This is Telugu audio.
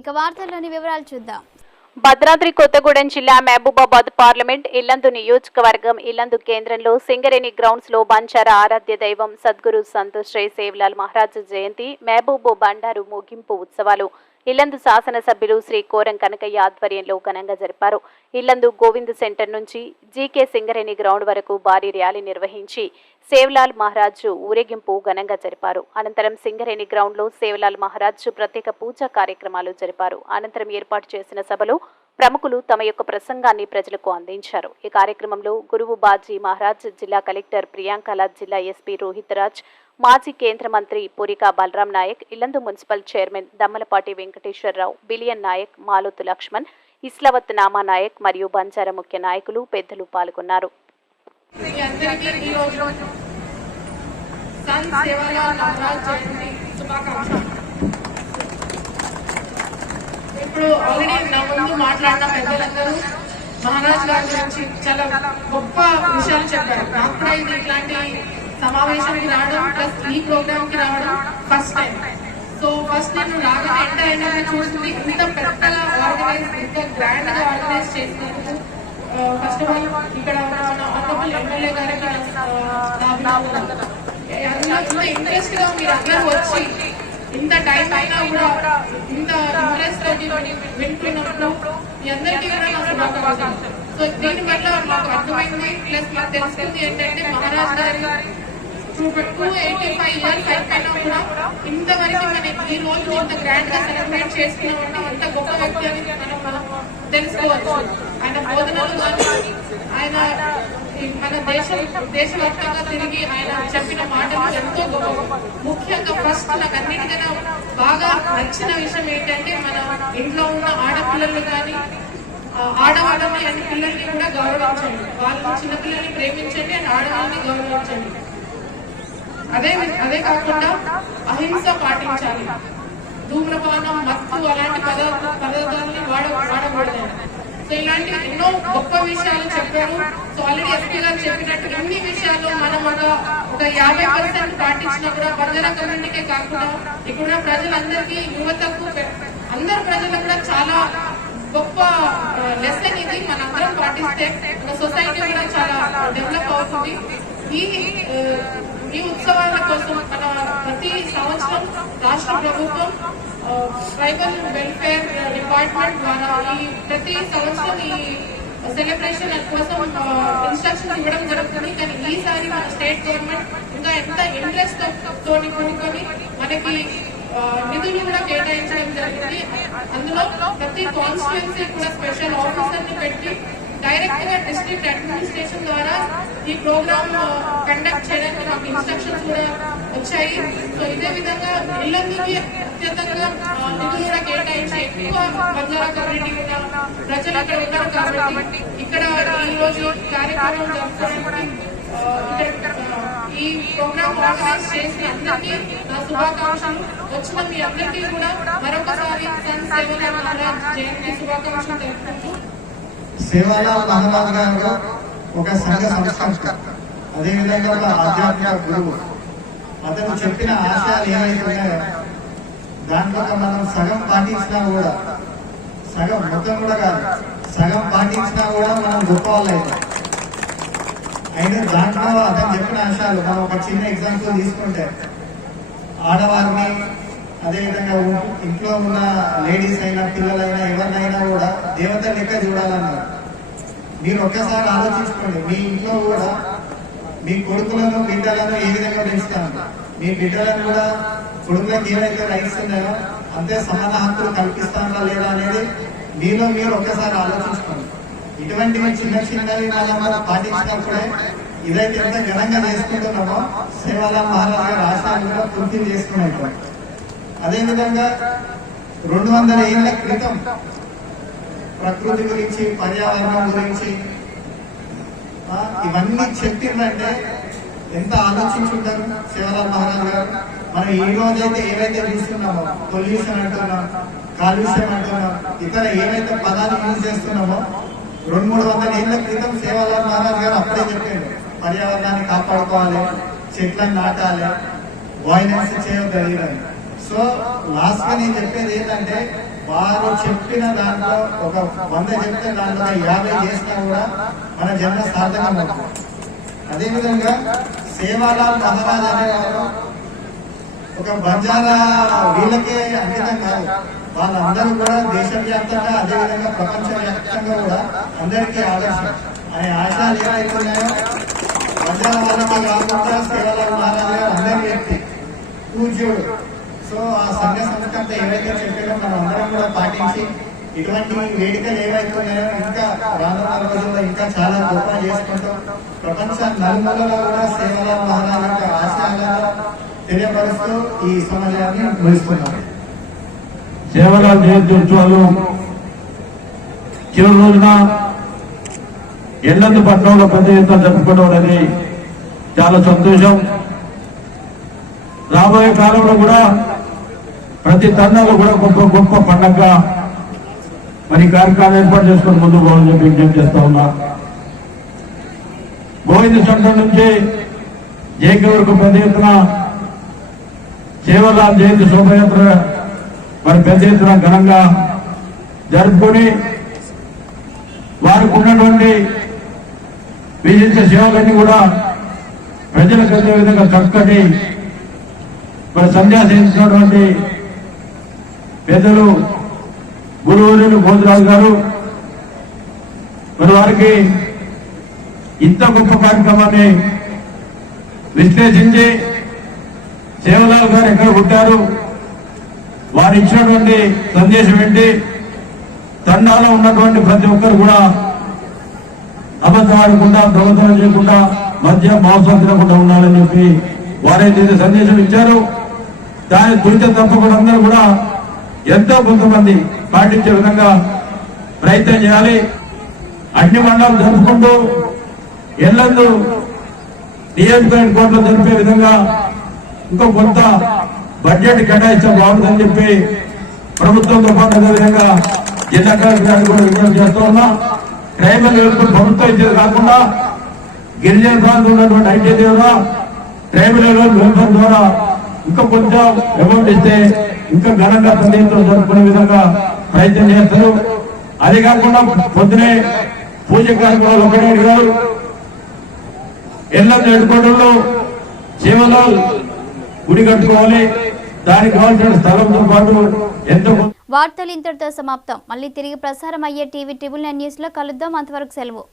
ఇక వార్తల్లోని వివరాలు చూద్దాం. భద్రాద్రి కొత్తగూడెం జిల్లా మహబూబాబాద్ పార్లమెంట్ ఇల్లందు నియోజకవర్గం ఇల్లందు కేంద్రంలో సింగరేణి గ్రౌండ్స్లో బంచారా ఆరాధ్య దైవం సద్గురు సంతోష్ శ్రీ సేవ్లాల్ మహారాజ్ జయంతి మహబూబు బండారు ముగింపు ఉత్సవాలు. ఇల్లందు శాసనసభ్యులు శ్రీ కోరం కనకయ్య ఆధ్వర్యంలో ఘనంగా జరిపారు. ఇల్లందు గోవింద్ సెంటర్ నుంచి జీకే సింగరేణి గ్రౌండ్ వరకు భారీ ర్యాలీ నిర్వహించి సేవ్లాల్ మహారాజు ఊరేగింపు ఘనంగా జరిపారు. అనంతరం సింగరేణి గ్రౌండ్లో సేవ్లాల్ మహారాజ్ ప్రత్యేక పూజా కార్యక్రమాలు జరిపారు. అనంతరం ఏర్పాటు చేసిన సభలో ప్రముఖులు తమ యొక్క ప్రసంగాన్ని ప్రజలకు అందించారు. ఈ కార్యక్రమంలో గురువు బాజీ మహారాజ్ జిల్లా కలెక్టర్ ప్రియాంకల జిల్లా ఎస్పీ రోహిత్ రాజ్ మాజీ కేంద్ర మంత్రి పూరికా బలరాం నాయక్ ఇల్లందు మున్సిపల్ చైర్మన్ దమ్మలపాటి వెంకటేశ్వరరావు బిలియన్ నాయక్ మాలోతు లక్ష్మణ్ ఇస్లవత్ నామా నాయక్ మరియు బంజారా ముఖ్య నాయకులు పెద్దలు పాల్గొన్నారు. మహారాజ్ ఇప్పుడు ఆల్రెడీ నా ముందు మాట్లాడిన పెద్దలందరూ మహారాజ్ గారి గురించి చాలా గొప్ప విషయాలు చెప్పారు. నాకు కూడా ఇది ఇట్లాంటి సమావేశానికి రావడం ప్లస్ ఈ ప్రోగ్రామ్కి రావడం ఫస్ట్ టైం సో ఫస్ట్ నేను రాగానే ఎంటర్ అయినా చూసింది ఇంత పెద్దగా ఆర్గనైజ్ ఇంత గ్రాండ్గా ఆర్గనైజ్ చేసినందుకు ఫస్ట్ ఆఫ్ ఆల్ ఇక్కడ ఉన్న ఆనరబుల్ ఎమ్మెల్యే గారికి అందులో ఇంత ఇంట్రెస్ట్గా మీరు అందరూ వచ్చి ఇంత టైం అయినా కూడా ఇంత ఇంట్రెస్ట్ తోటి వింటున్నప్పుడు మీ అందరికీ కూడా నా సో దీని వల్ల మాకు అర్థమైంది ప్లస్ మాకు తెలుస్తుంది ఏంటంటే మహారాజ్ గారి టూ ఎయిటీ ఫైవ్ ఇయర్స్ అయిపోయినా కూడా ఇంతవరకు మనం ఈ రోజు ఇంత గ్రాండ్గా సెలబ్రేట్ చేసుకున్నామంటే ఎంత గొప్ప వ్యక్తి అని మనం మనం తెలుసుకోవచ్చు ఆయన బోధనలు కానీ ఆయన మన దేశం దేశవ్యాప్తంగా తిరిగి ఆయన చెప్పిన మాటలు ఎంతో గొప్ప ముఖ్యంగా ఫస్ట్ నాకు అన్నిటికన్నా బాగా నచ్చిన విషయం ఏంటంటే మన ఇంట్లో ఉన్న ఆడపిల్లలు కానీ ఆ, ఆడవాళ్ళని అండ్ పిల్లల్ని కూడా గౌరవించండి. వాళ్ళు చిన్నపిల్లల్ని ప్రేమించండి అండ్ ఆడవాళ్ళని గౌరవించండి. అదే అదే కాకుండా అహింస పాటించాలి. ధూమ్రపానం మత్తు అలాంటి పదార్థ పదార్థాలని వాడ వాడకూడదు. సో ఇలాంటి ఎన్నో గొప్ప విషయాలు చెప్పారు. సో ఆల్రెడీ ఎస్పీ గారు చెప్పినట్టు అన్ని విషయాలు మనం ఒక ఒక యాభై పర్సెంట్ పాటించినా కూడా బంజారా కమ్యూనిటీకే కాకుండా ఇక్కడ ప్రజలందరికీ యువతకు అందరు ప్రజలకు కూడా చాలా గొప్ప లెసన్ ఇది. మనందరం పాటిస్తే మన సొసైటీ కూడా చాలా డెవలప్ అవుతుంది. ఈ ఈ ఉత్సవాల కోసం మన ప్రతి సంవత్సరం రాష్ట్ర ప్రభుత్వం ట్రైబల్ వెల్ఫేర్ డిపార్ట్మెంట్ ద్వారా ఈ ప్రతి సంవత్సరం ఈ సెలబ్రేషన్ కోసం ఇన్స్ట్రక్షన్స్ ఇవ్వడం జరుగుతుంది. కానీ ఈసారి మన స్టేట్ గవర్నమెంట్ ఇంకా ఎంత ఇంట్రెస్ట్ తోని కొనుక్కొని మనకి నిధులు కూడా కేటాయించడం జరిగింది అందులో ప్రతి కాన్స్టిట్యున్సీ కూడా స్పెషల్ ఆఫీసర్ని పెట్టి డైరెక్ట్గా డిస్ట్రిక్ట్ అడ్మినిస్ట్రేషన్ ద్వారా ఈ ప్రోగ్రామ్ కండక్ట్ చేయడానికి మాకు ఇన్స్ట్రక్షన్స్ కూడా వచ్చాయి. సో ఇదే విధంగా ఇళ్ళందరికీ అత్యంతంగా నిధులు కూడా కేటాయించి ఎక్కువ బంజారా కమ్యూనిటీ ఉన్న ప్రజలు ఇక్కడ ఉన్నారు కాబట్టి ఇక్కడ ఈ రోజు కార్యక్రమం జరుపుకోవడానికి ఈ ప్రోగ్రామ్ ఆర్గనైజ్ చేసిన అందరికీ నా శుభాకాంక్షలు. వచ్చిన మీ అందరికీ కూడా మరొకసారి సన్ సేవల మహారాజ్ జయంతి శుభాకాంక్షలు తెలుపుకుంటూ సేవాలాల్ మహారాజ్ గారు ఒక సంఘ సంస్కర్త. అదేవిధంగా ఒక ఆధ్యాత్మిక గురువు. అతను చెప్పిన ఆశయాలు ఉన్నాయో దాంట్లో మనం సగం పాటించినా కూడా సగం మొత్తం కూడా కాదు సగం పాటించినా కూడా మనం గొప్ప వాళ్ళు అయితే దాంట్లో అతను చెప్పిన ఆశయాలు మనం ఒక చిన్న ఎగ్జాంపుల్ తీసుకుంటే ఆడవారిని అదేవిధంగా ఇంట్లో ఉన్న లేడీస్ అయినా పిల్లలైనా ఎవరినైనా కూడా దేవత లెక్క చూడాలన్నారు. మీరు ఒక్కసారి ఆలోచించుకోండి మీ ఇంట్లో కూడా మీ కొడుకులను బిడ్డలను ఏ విధంగా పెంచుతాను మీ బిడ్డలను కూడా కొడుకులకు ఏవైతే రైట్స్ ఉన్నాయో అంతే సమాన హక్కులు కల్పిస్తానా లేదా అనేది మీలో మీరు ఒక్కసారి ఆలోచించుకోండి. ఇటువంటివి చిన్న చిన్నవి మనం పాటించినప్పుడే ఇదైతే ఎంత ఘనంగా చేసుకుంటున్నామో సేవాల మహారాజు రాష్ట్రాన్ని కూడా పూర్తి చేసుకునేటువంటి అదేవిధంగా రెండు వందల ఏళ్ళ క్రితం ప్రకృతి గురించి పర్యావరణం గురించి ఇవన్నీ చెప్పిందంటే ఎంత ఆలోచించుంటారు శివలాల్ మహారాజ్ గారు? మనం ఈ రోజైతే ఏవైతే చూస్తున్నామో పొల్యూషన్ అంటున్నాం కాలుష్యం అంటున్నాం ఇతర ఏవైతే పదాలు యూజ్ చేస్తున్నామో రెండు మూడు వందల ఏళ్ళ క్రితం సేవాలాల్ మహారాజ్ గారు అప్పుడే చెప్పాడు పర్యావరణాన్ని కాపాడుకోవాలి చెట్లను నాటాలి వాయినెన్స్ చేయొద్దు అని. సో లాస్ట్గా నేను చెప్పేది ఏంటంటే వారు చెప్పిన దాంట్లో ఒక వంద చెప్తే దాంట్లో యాభై చేసినా కూడా మన జన్మ సార్థకం అవుతుంది. అదేవిధంగా సేవాలాల్ మహారాజ్ అనేవారు ఒక బంజారా వీళ్ళకే అంకితం కాదు. వాళ్ళందరూ కూడా దేశవ్యాప్తంగా అదేవిధంగా ప్రపంచ వ్యాప్తంగా కూడా అందరికీ ఆదర్శం. ఆయన ఆశయాలు ఏవైతున్నాయో బంజారా వాళ్ళకే కాకుండా సేవాలాల్ మహారాజ్ గారు అందరి వ్యక్తి. పూజ్యుడు. సో ఆ సంఘ సంస్థ ఏవైతే చెప్పారో మనం అందరం కూడా పాటించి ఇటువంటి వేడుకలు ఏవైతున్నాయో ఇంకా రానున్న రోజుల్లో ఇంకా చాలా గొప్ప చేసుకుంటూ ప్రపంచ నలుమూలలో కూడా సేవల మహారాజు యొక్క ఆశయాలను తెలియపరుస్తూ ఈ సమాజాన్ని ముగిస్తున్నాం. సేవల జయంతి చివరి రోజున ఎల్లందు పట్టణంలో పెద్ద ఎత్తున జరుపుకోవడం అనేది చాలా సంతోషం. రాబోయే కాలంలో కూడా ప్రతి తండాలో కూడా గొప్ప గొప్ప పండగ మరి కార్యక్రమాలు ఏర్పాటు చేసుకొని ముందుకు పోవాలని చెప్పి విజ్ఞప్తి చేస్తా ఉన్నా. గోవింద సంఘం నుంచి జేకే వరకు పెద్ద ఎత్తున సేవలాల్ జయంతి శోభయాత్ర మరి పెద్ద ఎత్తున ఘనంగా జరుపుకొని వారికి ఉన్నటువంటి విశిష్ట సేవలన్నీ కూడా ప్రజలకు అందే విధంగా చక్కటి మరి సంధ్యాసించినటువంటి పెద్దలు గురువులు భోజరాజు గారు మరి వారికి ఇంత గొప్ప కార్యక్రమాన్ని విశ్లేషించి సేవలాల్ గారు ఎక్కడ పుట్టారు వారు ఇచ్చినటువంటి సందేశం ఏంటి తండాలో ఉన్నటువంటి ప్రతి ఒక్కరు కూడా అబద్ధం ఆడకుండా దొంగతనం చేయకుండా మధ్య మాంసం తినకుండా ఉండాలని చెప్పి వారైతే సందేశం ఇచ్చారు. దాని తుడిత తప్పకుండా అందరూ కూడా ఎంతో కొంతమంది పాటించే విధంగా ప్రయత్నం చేయాలి. అన్ని మండలాలు జరుపుకుంటూ ఎల్లందు నియోజకవర్గ కోర్టులో జరిపే విధంగా ఇంకో కొంత బడ్జెట్ కేటాయిస్తే బాగుంటుందని చెప్పి ప్రభుత్వంతో పాటు అదేవిధంగా జిల్లా కలెక్టర్ కూడా విజ్ఞప్తి చేస్తూ ఉన్నా. ట్రైబల్ వెల్ఫేర్ ప్రభుత్వం ఇచ్చేది కాకుండా గిరిజన ప్రాంతం ఉన్నటువంటి ఐటీ ద్వారా ట్రైబల్ వెల్ఫేర్ ద్వారా ఇంకా కొంచెం అమౌంట్ ఇస్తే ఇంకా ఘనంగా సందేశంతో జరుపుకునే విధంగా ప్రయత్నం చేస్తారు. అదే కాకుండా పొద్దునే పూజ కార్యక్రమాలు ఒకటే గారు ఎల్లం నడుకోవడంలో సేవలో గుడి కట్టుకోవాలి. దానికి కావాల్సిన స్థలంతో పాటు ఎంతో వార్తలు ఇంతటితో సమాప్తం. మళ్ళీ తిరిగి ప్రసారం అయ్యే టీవీ ట్రిబుల్ నైన్ న్యూస్లో కలుద్దాం. అంతవరకు సెలవు.